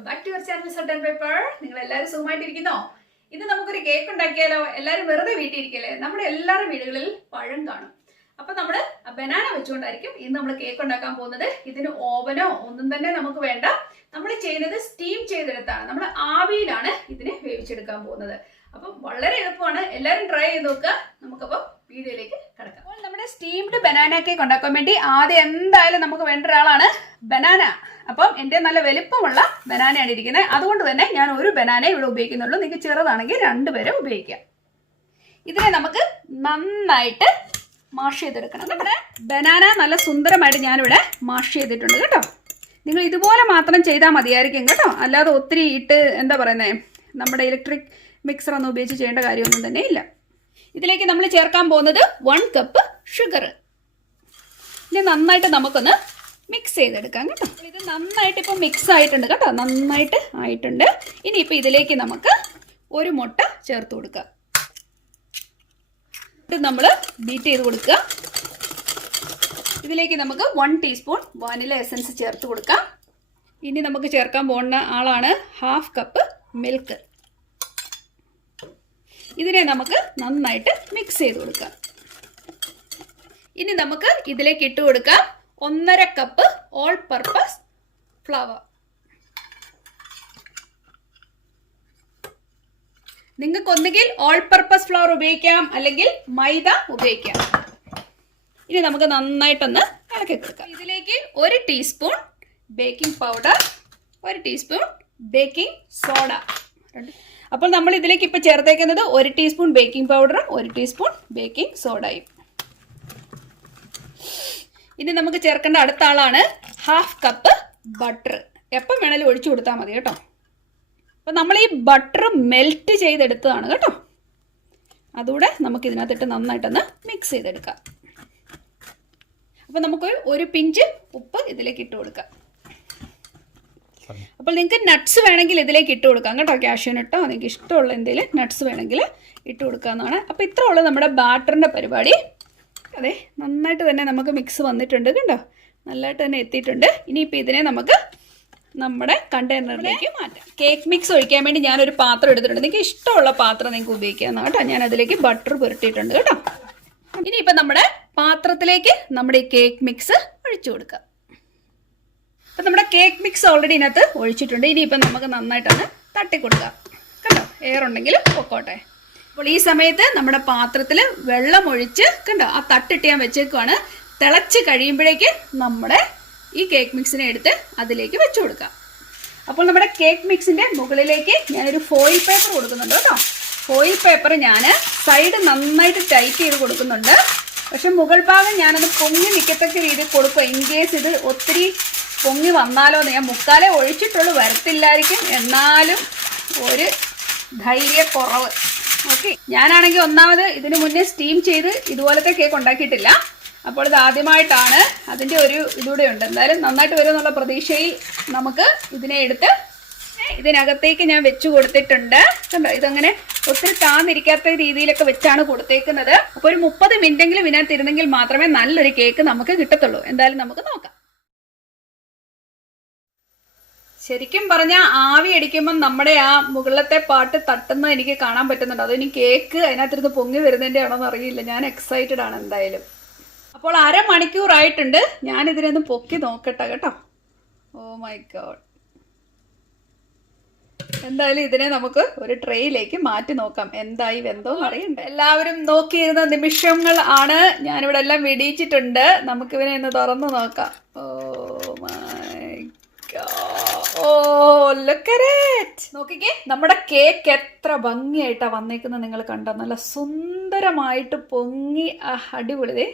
Welcome back to your channel salt and pepper. നിങ്ങൾ എല്ലാവരും സുഖമായിട്ടിരിക്കുന്നോ? ഇന്ന് നമുക്കൊരു കേക്ക് ഉണ്ടാക്കിയാലോ? എല്ലാവരും വെറുതെ വീട്ടിലിരിക്കല്ലേ? നമ്മുടെ എല്ലാവരുടെ വീടുകളിൽ പഴം കാണും. അപ്പൊ നമ്മള് ബനാന വെച്ചുകൊണ്ടായിരിക്കും ഇന്ന് നമ്മൾ കേക്ക് ഉണ്ടാക്കാൻ പോകുന്നത്. ഇതിന് ഓവനോ ഒന്നും തന്നെ നമുക്ക് വേണ്ട. നമ്മൾ ചെയ്യുന്നത് സ്റ്റീം ചെയ്തെടുത്താണ്, നമ്മൾ ആവിയിലാണ് ഇതിനെ വേവിച്ചെടുക്കാൻ പോകുന്നത്. അപ്പം വളരെ എളുപ്പമാണ്, എല്ലാവരും ട്രൈ ചെയ്ത് നോക്കുക. നമുക്കപ്പോൾ വീഡിയോയിലേക്ക് കിടക്കാം. അപ്പോൾ നമ്മുടെ സ്റ്റീംഡ് ബനാന കേക്ക് ഉണ്ടാക്കാൻ വേണ്ടി ആദ്യം എന്തായാലും നമുക്ക് വേണ്ട ഒരാളാണ് ബനാന. അപ്പം എൻ്റെ നല്ല വലിപ്പമുള്ള ബനാനയാണ് ഇരിക്കുന്നത്, അതുകൊണ്ട് തന്നെ ഞാൻ ഒരു ബനാന ഇവിടെ ഉപയോഗിക്കുന്നുള്ളൂ. നിങ്ങൾക്ക് ചെറുതാണെങ്കിൽ 2 പേരെ ഉപയോഗിക്കാം. ഇതിനെ നമുക്ക് നന്നായിട്ട് മാഷ് ചെയ്തെടുക്കണം. നമ്മുടെ ബനാന നല്ല സുന്ദരമായിട്ട് ഞാനിവിടെ മാഷ് ചെയ്തിട്ടുണ്ട് കേട്ടോ. നിങ്ങൾ ഇതുപോലെ മാത്രം ചെയ്താൽ മതിയായിരിക്കും കേട്ടോ, അല്ലാതെ ഒത്തിരി ഇട്ട് എന്താ പറയുന്നത് നമ്മുടെ ഇലക്ട്രിക് മിക്സർ ഒന്നും ഉപയോഗിച്ച് ചെയ്യേണ്ട കാര്യമൊന്നും തന്നെ ഇല്ല. ഇതിലേക്ക് നമ്മൾ ചേർക്കാൻ പോകുന്നത് 1 കപ്പ് ഷുഗർ. ഇത് നന്നായിട്ട് നമുക്കൊന്ന് മിക്സ് ചെയ്തെടുക്കാം കേട്ടോ. ഇത് നന്നായിട്ട് ഇപ്പം മിക്സ് ആയിട്ടുണ്ട് കേട്ടോ, നന്നായിട്ട് ആയിട്ടുണ്ട്. ഇനിയിപ്പോൾ ഇതിലേക്ക് നമുക്ക് ഒരു മുട്ട ചേർത്ത് കൊടുക്കാം. ഇത് നമ്മൾ ബീറ്റ് ചെയ്ത് കൊടുക്കുക. ഇതിലേക്ക് നമുക്ക് 1 ടീസ്പൂൺ വാനില എസൻസ് ചേർത്ത് കൊടുക്കാം. ഇനി നമുക്ക് ചേർക്കാൻ പോകുന്ന ആളാണ് 1/2 കപ്പ് മിൽക്ക്. ഇതിനെ നമുക്ക് നന്നായിട്ട് മിക്സ് ചെയ്ത് കൊടുക്കാം. ഇനി നമുക്ക് ഇതിലേക്ക് ഇട്ട് കൊടുക്കാം 1.5 കപ്പ് ഓൾ പർപ്പസ് ഫ്ലവർ. നിങ്ങൾക്ക് ഒന്നുകിൽ ഓൾ പർപ്പസ് ഫ്ലവർ ഉപയോഗിക്കാം, അല്ലെങ്കിൽ മൈദ ഉപയോഗിക്കാം. ഇനി നമുക്ക് നന്നായിട്ടൊന്ന് ഇളക്കി കൊടുക്കാം. ഇതിലേക്ക് 1 teaspoon baking powder, 1 teaspoon baking soda. അപ്പോൾ നമ്മൾ ഇതിലേക്ക് ഇപ്പോൾ ചേർത്തേക്കുന്നത് 1 ടീസ്പൂൺ ബേക്കിംഗ് പൗഡറും 1 ടീസ്പൂൺ ബേക്കിംഗ് സോഡയും. ഇനി നമുക്ക് ചേർക്കേണ്ട അടുത്ത ആളാണ് 1/2 കപ്പ് ബട്ടർ. എപ്പം വേണേലും ഒഴിച്ചു കൊടുത്താൽ മതി കേട്ടോ. അപ്പം നമ്മൾ ഈ ബട്ടർ മെൽറ്റ് ചെയ്തെടുത്തതാണ് കേട്ടോ. അതുകൂടെ നമുക്ക് ഇതിനകത്തിട്ട് നന്നായിട്ടൊന്ന് മിക്സ് ചെയ്തെടുക്കാം. അപ്പം നമുക്ക് 1 പിഞ്ച് ഉപ്പ് ഇതിലേക്ക് ഇട്ട് കൊടുക്കാം. അപ്പോൾ നിങ്ങൾക്ക് നട്ട്സ് വേണമെങ്കിൽ ഇതിലേക്ക് ഇട്ട് കൊടുക്കാം കേട്ടോ, കാഷ്യൂനട്ടോ നിങ്ങൾക്ക് ഇഷ്ടമുള്ള എന്തെങ്കിലും നട്ട്സ് വേണമെങ്കിൽ ഇട്ട് കൊടുക്കാവുന്നതാണ്. അപ്പോൾ ഇത്ര ഉള്ളൂ നമ്മുടെ ബാറ്ററിൻ്റെ പരിപാടി. അതെ, നന്നായിട്ട് തന്നെ നമുക്ക് മിക്സ് വന്നിട്ടുണ്ട് കണ്ടോ, നല്ലതായിട്ട് തന്നെ എത്തിയിട്ടുണ്ട്. ഇനിയിപ്പോൾ ഇതിനെ നമുക്ക് നമ്മുടെ കണ്ടെയ്നറിലേക്ക് മാറ്റാം. കേക്ക് മിക്സ് ഒഴിക്കാൻ വേണ്ടി ഞാനൊരു പാത്രം എടുത്തിട്ടുണ്ട്. നിങ്ങൾക്ക് ഇഷ്ടമുള്ള പാത്രം നിങ്ങൾക്ക് ഉപയോഗിക്കാവുന്ന കേട്ടോ. ഞാൻ അതിലേക്ക് ബട്ടർ പുരട്ടിയിട്ടുണ്ട് കേട്ടോ. ഇനിയിപ്പോൾ നമ്മുടെ പാത്രത്തിലേക്ക് നമ്മുടെ ഈ കേക്ക് മിക്സ് ഒഴിച്ചു കൊടുക്കാം. അപ്പം നമ്മുടെ കേക്ക് മിക്സ് ഓൾറെഡി ഇതിനകത്ത് ഒഴിച്ചിട്ടുണ്ട്. ഇനിയിപ്പം നമുക്ക് നന്നായിട്ടൊന്ന് തട്ടിക്കൊടുക്കാം കണ്ടോ, എയർ ഉണ്ടെങ്കിൽ പൊക്കോട്ടെ. അപ്പോൾ ഈ സമയത്ത് നമ്മുടെ പാത്രത്തിൽ വെള്ളം ഒഴിച്ച് കണ്ടോ ആ തട്ടിട്ട് ഞാൻ വെച്ചേക്കുവാണ്. തിളച്ച് കഴിയുമ്പോഴേക്ക് നമ്മുടെ ഈ കേക്ക് മിക്സിനെ എടുത്ത് അതിലേക്ക് വെച്ച് കൊടുക്കാം. അപ്പോൾ നമ്മുടെ കേക്ക് മിക്സിൻ്റെ മുകളിലേക്ക് ഞാനൊരു ഫോയിൽ പേപ്പർ കൊടുക്കുന്നുണ്ട് കേട്ടോ. ഫോയിൽ പേപ്പർ ഞാൻ സൈഡ് നന്നായിട്ട് ടൈറ്റ് ചെയ്ത് കൊടുക്കുന്നുണ്ട്. പക്ഷെ മുകൾ ഭാഗം ഞാനത് പൊങ്ങി നിൽക്കത്തക്ക രീതിയിൽ കൊടുക്കുക. ഇൻ കേസ് ഇത് ഒത്തിരി പൊങ്ങി വന്നാലോ എന്ന്. ഞാൻ മുക്കാലേ ഒഴിച്ചിട്ടുള്ളൂ, വരത്തില്ലായിരിക്കും, എന്നാലും ഒരു ധൈര്യക്കുറവ്. ഓക്കെ, ഞാനാണെങ്കിൽ ഒന്നാമത് ഇതിന് മുന്നേ സ്റ്റീം ചെയ്ത് ഇതുപോലത്തെ കേക്ക് ഉണ്ടാക്കിയിട്ടില്ല. അപ്പോൾ ഇത് ആദ്യമായിട്ടാണ്, അതിൻ്റെ ഒരു ഇതൂടെ ഉണ്ട്. എന്തായാലും നന്നായിട്ട് വരുമെന്നുള്ള പ്രതീക്ഷയിൽ നമുക്ക് ഇതിനെ എടുത്ത് ഇതിനകത്തേക്ക് ഞാൻ വെച്ച് കൊടുത്തിട്ടുണ്ട് കണ്ടോ. ഇതങ്ങനെ ഒത്തിരി താന്നിരിക്കാത്ത രീതിയിലൊക്കെ വെച്ചാണ് കൊടുത്തേക്കുന്നത്. അപ്പോൾ ഒരു 30 മിനിറ്റെങ്കിലും ഇതിനകത്തിരുന്നെങ്കിൽ മാത്രമേ നല്ലൊരു കേക്ക് നമുക്ക് കിട്ടത്തുള്ളൂ. എന്തായാലും നമുക്ക് നോക്കാം. ശരിക്കും പറഞ്ഞാൽ ആവി അടിക്കുമ്പം നമ്മുടെ ആ മുകളിലത്തെ പാട്ട് തട്ടുന്ന എനിക്ക് കാണാൻ പറ്റുന്നുണ്ട്. അതിനി കേക്ക് അതിനകത്തിരുന്ന് പൊങ്ങി വരുന്നതിൻ്റെ ആണോന്ന് അറിയില്ല. ഞാൻ എക്സൈറ്റഡ് ആണ് എന്തായാലും. അപ്പോൾ 1/2 മണിക്കൂറായിട്ടുണ്ട്. ഞാനിതിനൊന്ന് പൊക്കി നോക്കട്ടെ കേട്ടോ. Oh my God. എന്തായാലും ഇതിനെ നമുക്ക് ഒരു ട്രേയിലേക്ക് മാറ്റി നോക്കാം. എന്തായി വെന്തോന്ന് അറിയണ്ടേ. എല്ലാവരും നോക്കിയിരുന്ന നിമിഷങ്ങൾ ആണ്. ഞാനിവിടെ എല്ലാം വെടിയിച്ചിട്ടുണ്ട്. നമുക്കിവനെ ഒന്ന് തുറന്നു നോക്കാം. Oh my God, oh look at it. നോക്കിക്കേ, നമ്മുടെ കേക്ക് എത്ര ഭംഗിയായിട്ടാ വന്നേക്കുന്നത് നിങ്ങൾ കണ്ടോ. നല്ല സുന്ദരമായിട്ട് പൊങ്ങി. അടിപൊളിതേ.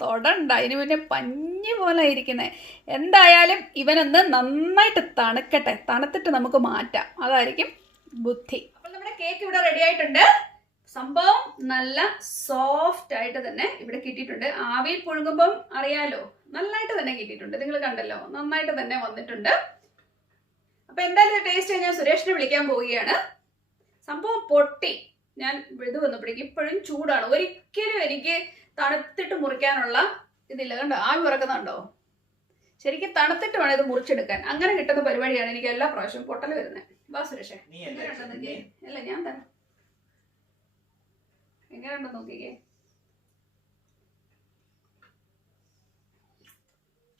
തൊടണ്ട, അതിന് മുന്നേ പഞ്ഞി പോലെ ഇരിക്കുന്നത്. എന്തായാലും ഇവനൊന്ന് നന്നായിട്ട് തണുക്കട്ടെ, തണുത്തിട്ട് നമുക്ക് മാറ്റാം, അതായിരിക്കും ബുദ്ധി. അപ്പോൾ നമ്മുടെ കേക്ക് ഇവിടെ റെഡി ആയിട്ടുണ്ട്. സംഭവം നല്ല സോഫ്റ്റ് ആയിട്ട് തന്നെ ഇവിടെ കിട്ടിയിട്ടുണ്ട്. ആവിയിൽ പുഴുങ്ങുമ്പം അറിയാലോ, നന്നായിട്ട് തന്നെ കിട്ടിയിട്ടുണ്ട്. നിങ്ങൾ കണ്ടല്ലോ, നന്നായിട്ട് തന്നെ വന്നിട്ടുണ്ട്. അപ്പൊ എന്തായാലും ടേസ്റ്റ് ഞാൻ സുരേഷിനെ വിളിക്കാൻ പോവുകയാണ്. സംഭവം പൊട്ടി. ഞാൻ ഇത് വന്നപ്പോഴേക്കും ഇപ്പോഴും ചൂടാണ്. ഒരിക്കലും എനിക്ക് തണുത്തിട്ട് മുറിക്കാനുള്ള ഇതില്ല കണ്ടോ, ആവി പറക്കുന്നുണ്ടോ. ശരിക്കും തണുത്തിട്ട് വേണം ഇത് മുറിച്ചെടുക്കാൻ. അങ്ങനെ കിട്ടുന്ന പരിപാടിയാണ് എനിക്ക് എല്ലാ പ്രാവശ്യവും പൊട്ടൽ വരുന്നത്. വാ സുരേഷേ, എങ്ങനെയുണ്ടെന്ന് നോക്കിയേ. അല്ല ഞാൻ തരാം. എങ്ങനെയുണ്ടെന്ന് നോക്കിക്കേ.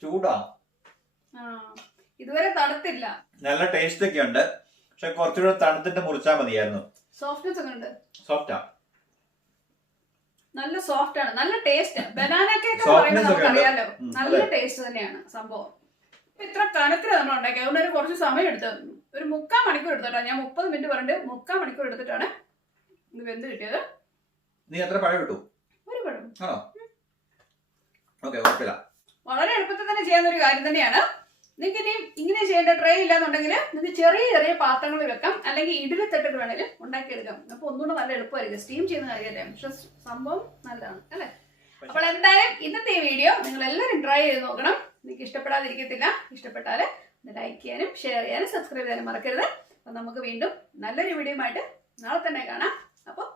ചൂടാ. ഇതുവരെ തണുത്തില്ല. നല്ല ടേസ്റ്റ് ഒക്കെ ഉണ്ട്. പക്ഷെ കുറച്ചുകൂടെ തണുത്തിട്ട് മുറിച്ചാൽ മതിയായിരുന്നു. സോഫ്റ്റ്നെസ് ഒക്കെ ഉണ്ട്. സോഫ്റ്റാ, നല്ല സോഫ്റ്റ് ആണ്, നല്ല ടേസ്റ്റ്. ബനാന കേക്ക് പറയുന്നത് നമുക്കറിയാലോ, നല്ല ടേസ്റ്റ് തന്നെയാണ് സംഭവം. ഇത്ര കനത്തിൽ നമ്മൾ ഉണ്ടാക്കി, അതുകൊണ്ട് കുറച്ച് സമയം എടുത്ത് ഒരു 3/4 മണിക്കൂർ എടുത്തിട്ടാണ്. ഞാൻ 30 മിനിറ്റ് പറഞ്ഞിട്ട് 3/4 മണിക്കൂർ എടുത്തിട്ടാണ് ഇത് വെന്ത് കിട്ടിയത്. നീ എത്ര പഴം ഇട്ടു? ഒരു പഴം. ആണോ? ഓക്കെ, കുഴപ്പമില്ല. വളരെ എളുപ്പത്തിൽ തന്നെ ചെയ്യുന്ന ഒരു കാര്യം തന്നെയാണ്. നിങ്ങൾക്ക് ഇനി ഇങ്ങനെ ചെയ്യേണ്ട ട്രേ ഇല്ലാന്നുണ്ടെങ്കിൽ നിങ്ങൾക്ക് ചെറിയ ചെറിയ പാത്രങ്ങളിൽ വെക്കാം, അല്ലെങ്കിൽ ഇഡലി തട്ടിട്ട് വേണമെങ്കിലും ഉണ്ടാക്കിയെടുക്കാം. അപ്പൊ ഒന്നുകൂടെ നല്ല എളുപ്പമായിരിക്കും. സ്റ്റീം ചെയ്യുന്ന കാര്യമല്ലേ, പക്ഷെ സംഭവം നല്ലതാണ് അല്ലേ. അപ്പോൾ എന്തായാലും ഇന്നത്തെ ഈ വീഡിയോ നിങ്ങൾ എല്ലാവരും ട്രൈ ചെയ്ത് നോക്കണം. നിങ്ങൾക്ക് ഇഷ്ടപ്പെടാതിരിക്കത്തില്ല. ഇഷ്ടപ്പെട്ടാൽ ലൈക്ക് ചെയ്യാനും ഷെയർ ചെയ്യാനും സബ്സ്ക്രൈബ് ചെയ്യാനും മറക്കരുത്. അപ്പൊ നമുക്ക് വീണ്ടും നല്ലൊരു വീഡിയോ ആയിട്ട് നാളെ തന്നെ കാണാം. അപ്പോൾ